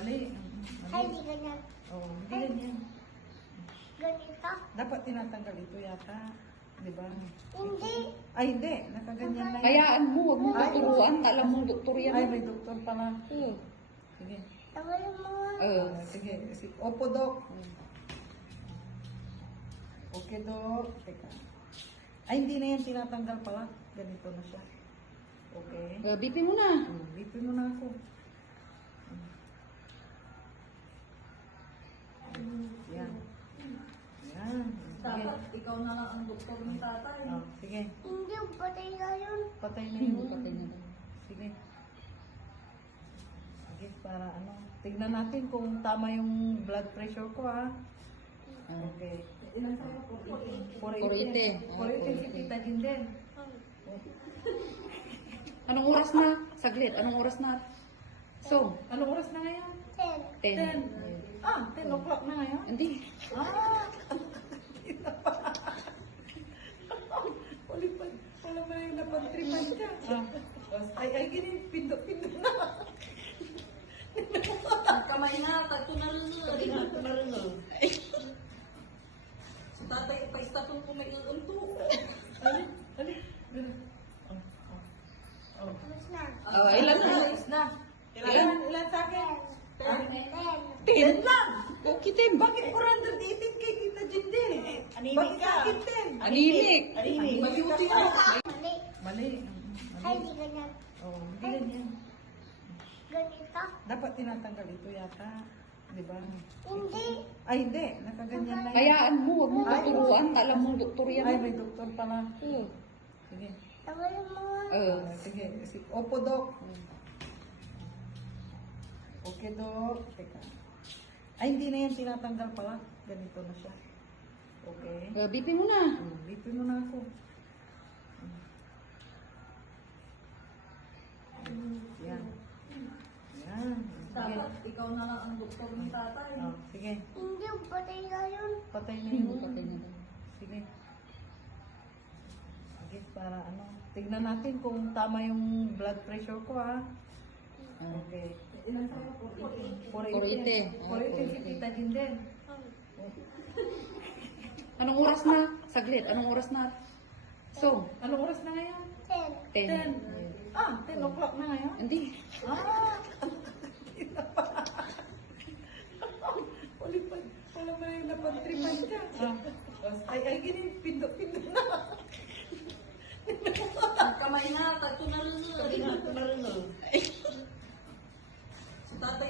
Mali. Ay, Mali. di ganyan. Oo, hindi ganyan. Ganito? Dapat tinatanggal ito yata. Di ba? Hindi. Ay, hindi. Nakaganyan na yan. Hayaan mo, huwag mo tuturuan. Alam mo, doktor yan. Ay, may doktor pala. Oo. Sige. Tawalin mo nga. Sige. Opo, Dok. Okay, Dok. Teka. Ay, hindi na yan tinatanggal pala. Ganito na siya. Okay. BP mo na. Dito mo na ako. Yan. Yan. Sige. Dapat ikaw na lang ang doktor ng tatay. Sige. Hindi, patay na yun. Patay na Hindi yun. patay na lang. Sige. Sige, para ano. Tignan natin kung tama yung blood pressure ko, ha. Okay. Ilan sa'yo po? 480. 480 si Tita din. Anong oras na? Saglit, anong oras na? So, Anong oras na ngayon? 10. 10. 10 o'clock na ngayon? Hindi. Wala ba yung napag-tripan ka? Ay, gini, pindot-pindot na. Kamay na, tagto na rin. Tagto na rin. Si tatay, pa-istatong ko may unto. Ali. Tapos na. Ilan na? Na. Ilan sa akin? 10. 10 lang. Okay, Tim. Bakit 418 kay Tita Jindel? Bakit sa akin 10? Anemic. Mayuti ako. Mali. Mali. Ay, di ganyan. Oo, hindi ganyan. Ganito? Dapat tinatanggal ito yata. Di ba? Hindi. Ay, hindi. Nakaganyan na yan. Hayaan mo, huwag mo tuturuan. Alam mo, doktor yan. Ay, may doktor pala. Oo. Sige. Tawalin mo nga. Sige. Opo, Dok. Okay, Dok. Teka. Ay, hindi na yan tinatanggal pala. Ganito na siya. Okay. BP mo na. Dito mo na ako. Yan. Yan. Sige. Dapat ikaw na lang ang doktor ng tatay. Sige. Hindi, patay na yun. Patay na Hindi yun. patay na lang. Sige. Sige, para ano. Tignan natin kung tama yung blood pressure ko, ha. Okay. Ilan sa'yo po? 480. 480 si Tita din. Anong oras na? Saglit, anong oras na? So, Anong oras na ngayon? 10. 10 o'clock na ngayon? Hindi. Wala ba yung napag-tripan ka? Ay, gini, pindot-pindot.